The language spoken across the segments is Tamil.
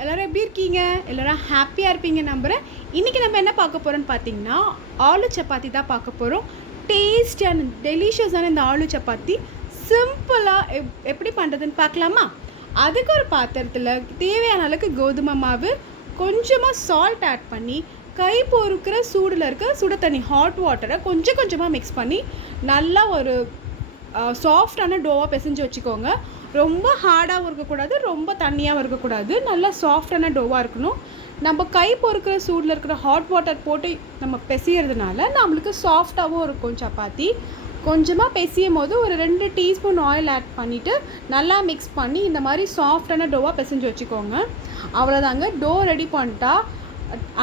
எல்லோரும் எப்படி இருக்கீங்க? எல்லோரும் ஹாப்பியாக இருப்பீங்க நம்புகிறேன். இன்றைக்கி நம்ம என்ன பார்க்க போகிறோன்னு பார்த்தீங்கன்னா, ஆலு சப்பாத்தி தான் பார்க்க போகிறோம். டேஸ்டியான டெலிஷியஸான இந்த ஆலு சப்பாத்தி சிம்பிளாக எப்படி பண்ணுறதுன்னு பார்க்கலாமா? அதுக்கு ஒரு பாத்திரத்தில் தேவையான அளவுக்கு கோதுமை மாவு, கொஞ்சமாக சால்ட் ஆட் பண்ணி, கை பொறுக்கிற சூடில் இருக்க சுட தண்ணி ஹாட் வாட்டரை கொஞ்சம் கொஞ்சமாக மிக்ஸ் பண்ணி நல்லா ஒரு சாஃப்டான டோவாக பிசைஞ்சு வச்சுக்கோங்க. ரொம்ப ஹார்டாகவும் இருக்கக்கூடாது, ரொம்ப தண்ணியாகவும் இருக்கக்கூடாது, நல்லா சாஃப்டான டோவாக இருக்கணும். நம்ம கை பொறுக்கிற சூடில் இருக்கிற ஹாட் வாட்டர் போட்டு நம்ம பிசையிறதுனால நம்மளுக்கு சாஃப்டாகவும் இருக்கும் சப்பாத்தி. கொஞ்சமாக பிசையும் போது ஒரு 2 டீஸ்பூன் ஆயில் ஆட் பண்ணிவிட்டு நல்லா மிக்ஸ் பண்ணி இந்த மாதிரி சாஃப்டான டோவாக பிசைஞ்சு வச்சுக்கோங்க. அவ்வளோதாங்க, டோ ரெடி பண்ணிட்டா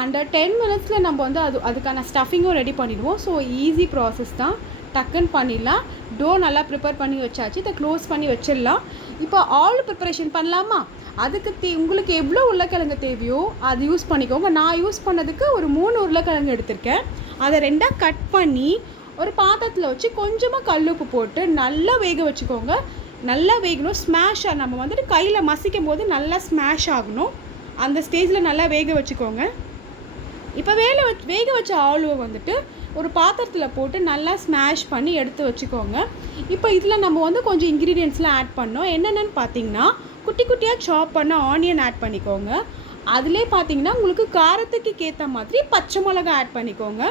அண்டர் 10 மினிட்ஸில் நம்ம வந்து அதுக்கான ஸ்டஃபிங்கும் ரெடி பண்ணிடுவோம். ஸோ ஈஸி ப்ராசஸ் தான், டக்குன்னு பண்ணிடலாம். டோ நல்லா ப்ரிப்பேர் பண்ணி வச்சாச்சு, இதை க்ளோஸ் பண்ணி வச்சிடலாம். இப்போ ஆல் ப்ரிப்பரேஷன் பண்ணலாமா? அதுக்கு உங்களுக்கு எவ்வளோ உருளைக்கிழங்கு தேவையோ அது யூஸ் பண்ணிக்கோங்க. நான் யூஸ் பண்ணதுக்கு ஒரு 3 உருளைக்கிழங்கு எடுத்திருக்கேன். அதை 2ஆக கட் பண்ணி ஒரு பாத்திரத்தில் வச்சு கொஞ்சமாக கல்லுப்பு போட்டு நல்லா வேக வச்சுக்கோங்க. நல்லா வேகணும், ஸ்மாஷ் நம்ம வந்துட்டு கையில் மசிக்கும் போது நல்லா ஸ்மாஷ் ஆகணும். அந்த ஸ்டேஜில் நல்லா வேக வச்சுக்கோங்க. இப்போ வேக வச்ச ஆலுவை வந்துட்டு ஒரு பாத்திரத்தில் போட்டு நல்லா ஸ்மாஷ் பண்ணி எடுத்து வச்சுக்கோங்க. இப்போ இதில் நம்ம வந்து கொஞ்சம் இன்க்ரீடியன்ட்ஸ்லாம் ஆட் பண்ணோம். என்னென்னு பார்த்தீங்கன்னா, குட்டி குட்டியாக சாப் பண்ண ஆனியன் ஆட் பண்ணிக்கோங்க. அதிலே பார்த்தீங்கன்னா உங்களுக்கு காரத்துக்கு ஏற்ற மாதிரி பச்சை மிளகா ஆட் பண்ணிக்கோங்க.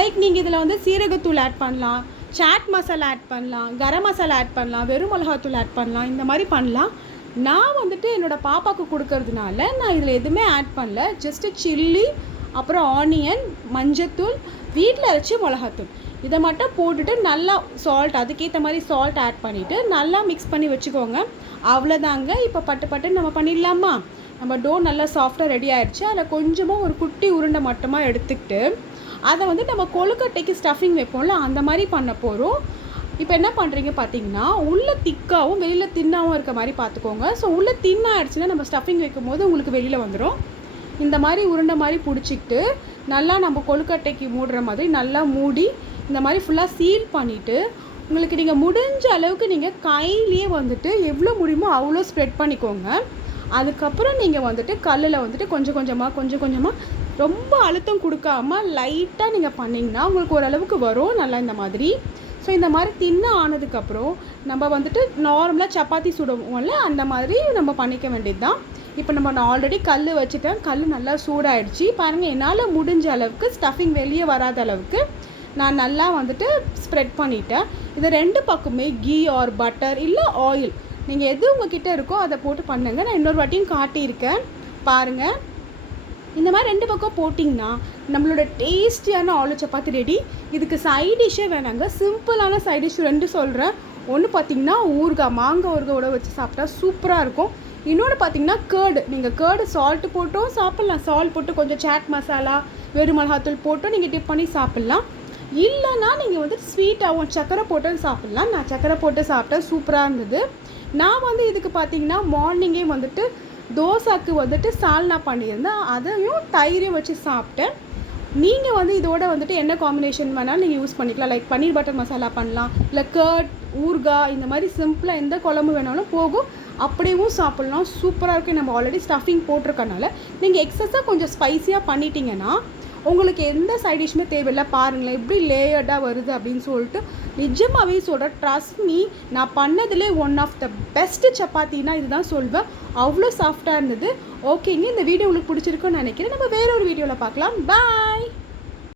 லைக் நீங்கள் இதில் வந்து சீரகத்தூள் ஆட் பண்ணலாம், சாட் மசாலா ஆட் பண்ணலாம், கரம் மசாலா ஆட் பண்ணலாம், வெறும் மிளகாத்தூள் ஆட் பண்ணலாம், இந்த மாதிரி பண்ணலாம். நான் வந்துட்டு என்னோடய பாப்பாவுக்கு கொடுக்கறதுனால நான் இதில் எதுவுமே ஆட் பண்ணல. ஜஸ்ட்டு சில்லி, அப்புறம் ஆனியன், மஞ்சத்தூள், வீட்டில் அரைச்சி மிளகாத்தூள், இதை மட்டும் போட்டுட்டு நல்லா சால்ட், அதுக்கேற்ற மாதிரி சால்ட் ஆட் பண்ணிவிட்டு நல்லா மிக்ஸ் பண்ணி வச்சுக்கோங்க. அவ்வளோதாங்க. இப்போ பட்டு நம்ம பண்ணிடலாமா? நம்ம டோ நல்லா சாஃப்டாக ரெடி ஆகிடுச்சு. அதில் கொஞ்சமாக ஒரு குட்டி உருண்டை மட்டுமாக எடுத்துக்கிட்டு அதை வந்து நம்ம கொழுக்கட்டைக்கு ஸ்டஃபிங் வைப்போம்ல, அந்த மாதிரி பண்ண போகிறோம். இப்போ என்ன பண்ணுறீங்க பார்த்தீங்கன்னா, உள்ளே திக்காகவும் வெளியில் தின்னாகவும் இருக்க மாதிரி பார்த்துக்கோங்க. ஸோ உள்ளே தின்னாகிடுச்சுன்னா நம்ம ஸ்டஃபிங் வைக்கும் போது உங்களுக்கு வெளியில் வந்துடும். இந்த மாதிரி உருண்டை மாதிரி பிடிச்சிக்கிட்டு நல்லா நம்ம கொழுக்கட்டைக்கு மூடுற மாதிரி நல்லா மூடி இந்த மாதிரி ஃபுல்லாக சீல் பண்ணிவிட்டு உங்களுக்கு நீங்கள் முடிஞ்ச அளவுக்கு நீங்கள் கையிலேயே வந்துட்டு எவ்வளோ முடியுமோ அவ்வளோ ஸ்ப்ரெட் பண்ணிக்கோங்க. அதுக்கப்புறம் நீங்கள் வந்துட்டு கல்லில் வந்துட்டு கொஞ்சம் கொஞ்சமாக ரொம்ப அழுத்தம் கொடுக்காம லைட்டாக நீங்கள் பண்ணிங்கன்னா உங்களுக்கு ஓரளவுக்கு வரும் நல்லா இந்த மாதிரி. ஸோ இந்த மாதிரி தின்ன ஆனதுக்கப்புறம் நம்ம வந்துட்டு நார்மலாக சப்பாத்தி சுடுவோம்ல, அந்த மாதிரி நம்ம பண்ணிக்க வேண்டியது தான். இப்போ நான் ஆல்ரெடி கல் வச்சுட்டேன், கல் நல்லா சூடாகிடுச்சு. பாருங்கள், என்னால் முடிஞ்ச அளவுக்கு ஸ்டஃபிங் வெளியே வராத அளவுக்கு நான் நல்லா வந்துட்டு ஸ்ப்ரெட் பண்ணிட்டேன். இது 2 பக்கமே கீ ஆர் பட்டர் இல்லை ஆயில், நீங்கள் எது உங்ககிட்ட இருக்கோ அதை போட்டு பண்ணுங்கள். நான் இன்னொரு வாட்டியும் காட்டியிருக்கேன் பாருங்கள். இந்த மாதிரி 2 பக்கம் போட்டிங்கன்னா நம்மளோட டேஸ்டியான ஆலு சப்பாத்தி ரெடி. இதுக்கு சைட் டிஷ்ஷே வேணாங்க, சிம்பிளான சைட் டிஷ் 2 சொல்கிறேன். ஒன்று பார்த்திங்கன்னா ஊறுகாய், மாங்காய் ஊறுகாயோட வச்சு சாப்பிட்டா சூப்பராக இருக்கும். இன்னொன்று பார்த்திங்கன்னா கேர்டு, நீங்கள் கேர்டு சால்ட்டு போட்டும் சாப்பிட்லாம். சால்ட் போட்டு கொஞ்சம் சாட் மசாலா, வெறும் மிளகாத்தூள் போட்டும் நீங்கள் டிப் பண்ணி சாப்பிட்லாம். இல்லைன்னா நீங்கள் வந்து ஸ்வீட்டாகவும் சக்கரை போட்டும் சாப்பிட்லாம். நான் சக்கரை போட்டு சாப்பிட்டேன், சூப்பராக இருந்தது. நான் வந்து இதுக்கு பார்த்திங்கன்னா மார்னிங்கே வந்துட்டு தோசாக்கு வந்துட்டு சால்னா பண்ணியிருந்தேன், அதையும் தயிரையும் வச்சு சாப்பிட்டேன். நீங்கள் வந்து இதோட வந்துட்டு என்ன காம்பினேஷன் வேணாலும் நீங்கள் யூஸ் பண்ணிக்கலாம். லைக் பன்னீர் பட்டர் மசாலா பண்ணலாம், இல்லை கர்ட், ஊறுகாய், இந்த மாதிரி சிம்பிளாக எந்த குழம்பு வேணாலும் போகும். அப்படியும் சாப்பிட்லாம், சூப்பராக இருக்கும். நம்ம ஆல்ரெடி ஸ்டஃபிங் போட்டிருக்கனால நீங்கள் எக்ஸஸாக கொஞ்சம் ஸ்பைஸியாக பண்ணிட்டீங்கன்னா உங்களுக்கு எந்த சைட் டிஷ்ஷுமே தேவையில்லை. பாருங்களேன் எப்படி லேயர்டாக வருது அப்படின்னு சொல்லிட்டு. நிஜமாகவே சொல்கிறேன், ட்ரஸ்ட் மீ, நான் பண்ணதுலே ஒன் ஆஃப் த பெஸ்ட்டு சப்பாத்தினா இதுதான் சொல்வேன். அவ்வளோ சாஃப்டாக இருந்தது. ஓகேங்க, இந்த வீடியோ உங்களுக்கு பிடிச்சிருக்குன்னு நினைக்கிறேன். நம்ம வேற ஒரு வீடியோவில் பார்க்கலாம். பாய்.